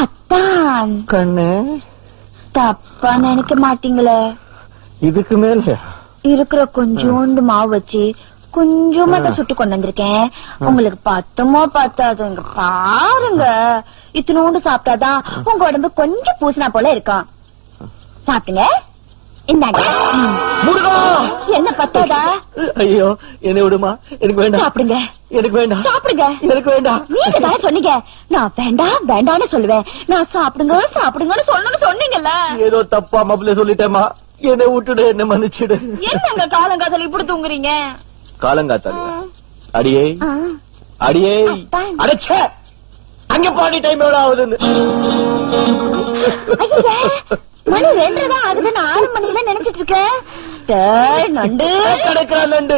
அத்தான் கண்ணு தப்பா நினைக்க மாட்டீங்களே? இதுக்கு மேல இருக்கிற கொஞ்சோண்டு மாவு வச்சு கொஞ்சமா சுட்டு கொண்டு வந்திருக்கேன். உங்களுக்கு பத்துமோ பத்தாதுங்க பாருங்க. இத்தனோண்டு சாப்பிட்டாதான் உங்க உடம்பு கொஞ்சம் பூசினா போல இருக்கும். சாப்பிடுங்க. இந்தாங்க. என்ன பத்தாதா? ஐயோ என்ன விடுமா, எனக்கு வேண்டாம். சாப்பிடுங்க. எனக்கு வேண்டாம். சாப்பிடுங்க. எனக்கு வேண்டாம். நீங்க தான் சொன்னீங்க நான் வேண்டாம் வேண்டான்னு சொல்லுவேன். நான் சாப்பிடுங்க சாப்பிடுங்கன்னு சொல்லணும்னு சொன்னீங்கல்ல. ஏதோ தப்பா மாப்பிள்ள சொல்லிட்டேமா, என்னை விட்டுடு, என்ன மன்னிச்சிடு. என்னங்க காலங்காத்தால இப்படி தூங்குறீங்க? காலங்காத்தால அடியே அடியே அடைச்ச அங்க பாடி டைம் எவ்வளவு ஆகுதுன்னு. மணி 2 தான் ஆகுதுன்னு 6 மணிக்கு தான் நினைச்சிட்டு இருக்கேன். நண்டு கிடைக்கிறான் நண்டு.